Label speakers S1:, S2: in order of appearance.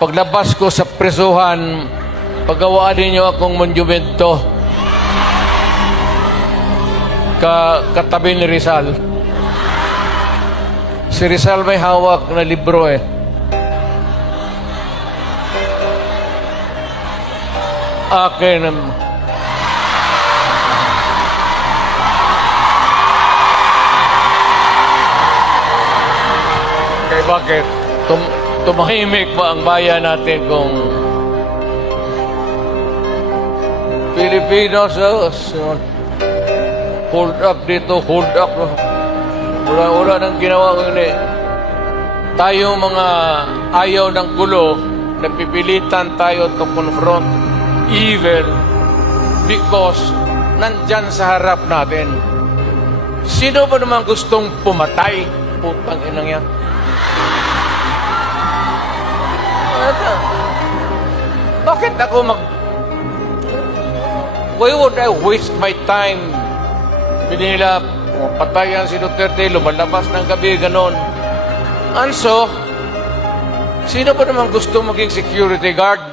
S1: paglabas ko sa presuhan, pagawaan ninyo akong monumento ka katabi ni Rizal. Si Rizal may hawak na libro eh. Akin ang Kaya bakit? Tum tumahimik ba ang bayan natin kung Pilipinos uh, so- hold up dito, hold up. Wala, wala nang ginawa ko yun eh. Tayo mga ayaw ng gulo, napipilitan tayo to confront evil because nandyan sa harap natin. Sino ba naman gustong pumatay? Putang inang yan. Bakit ako mag... Why would I waste my time? Hindi nila oh, patayan si Duterte, lumalabas ng gabi, ganon. And so, sino ba naman gusto maging security guard?